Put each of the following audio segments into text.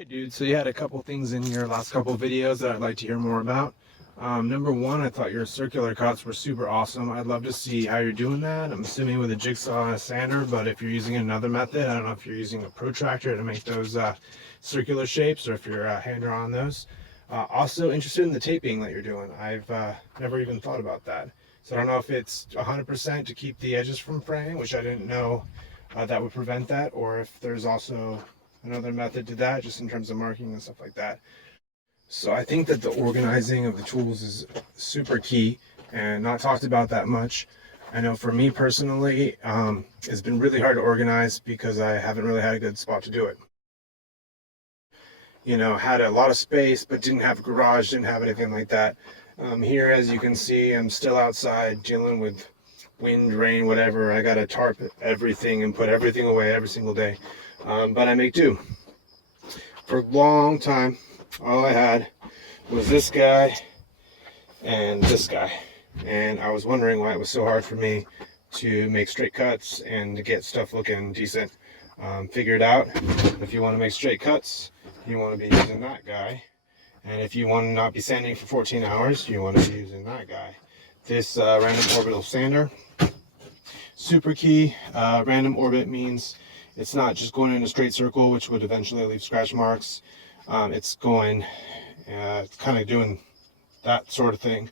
Hey dude, so you had a couple things in your last couple videos that I'd like to hear more about. Number one, I thought your circular cuts were super awesome. I'd love to see how you're doing that. I'm assuming with a jigsaw and a sander, but if you're using another method, I don't know if you're using a protractor to make those circular shapes or if you're hand drawing those. Also interested in the taping that you're doing. I've never even thought about that. So I don't know if it's 100% to keep the edges from fraying, which I didn't know that would prevent that, or if there's also another method to that, just in terms of marking and stuff like that. So I think that the organizing of the tools is super key and not talked about that much. I know for me personally, it's been really hard to organize because I haven't really had a good spot to do it. You know, had a lot of space, but didn't have a garage, didn't have anything like that. Here, as you can see, I'm still outside dealing with wind, rain, whatever. I got to tarp everything and put everything away every single day. But I make do. For a long time, all I had was this guy and this guy. And I was wondering why it was so hard for me to make straight cuts and to get stuff looking decent. Figured out if you want to make straight cuts, you want to be using that guy. And if you want to not be sanding for 14 hours, you want to be using that guy. This random orbital sander, super key. Random orbit means it's not just going in a straight circle, which would eventually leave scratch marks. It's going kind of doing that sort of thing.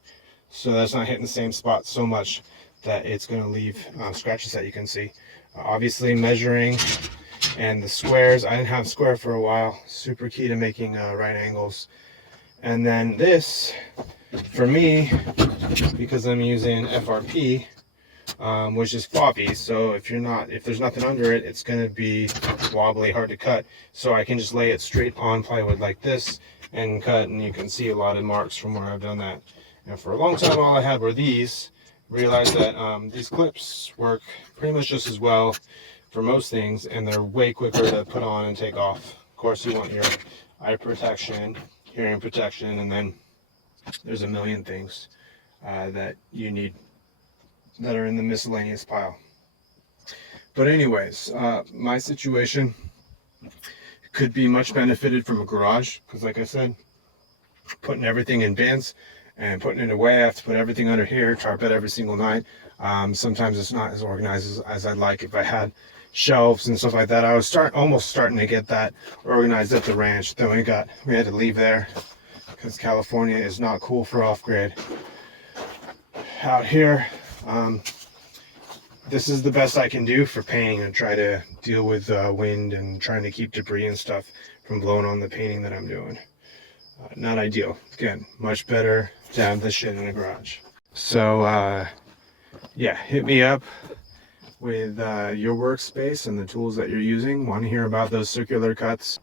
So that's not hitting the same spot so much that it's going to leave scratches that you can see. Obviously measuring and the squares. I didn't have square for a while. Super key to making right angles. And then this, for me, because I'm using FRP, which is floppy, so if there's nothing under it, it's going to be wobbly, hard to cut. So I can just lay it straight on plywood like this and cut, and you can see a lot of marks from where I've done that. And for a long time, all I had were these. Realized that these clips work pretty much just as well for most things, and they're way quicker to put on and take off. Of course, you want your eye protection, hearing protection, and then there's a million things that you need that are in the miscellaneous pile. But anyways, my situation could be much benefited from a garage, because like I said, putting everything in bins and putting it away, I have to put everything under here, tarp it every single night. Sometimes it's not as organized as I'd like. If I had shelves and stuff like that, I was almost starting to get that organized at the ranch. Then we had to leave there because California is not cool for off-grid. Out here, this is the best I can do for painting and try to deal with wind and trying to keep debris and stuff from blowing on the painting that I'm doing. Not ideal. Again, much better to have this shit in a garage. So yeah, hit me up with your workspace and the tools that you're using. Want to hear about those circular cuts?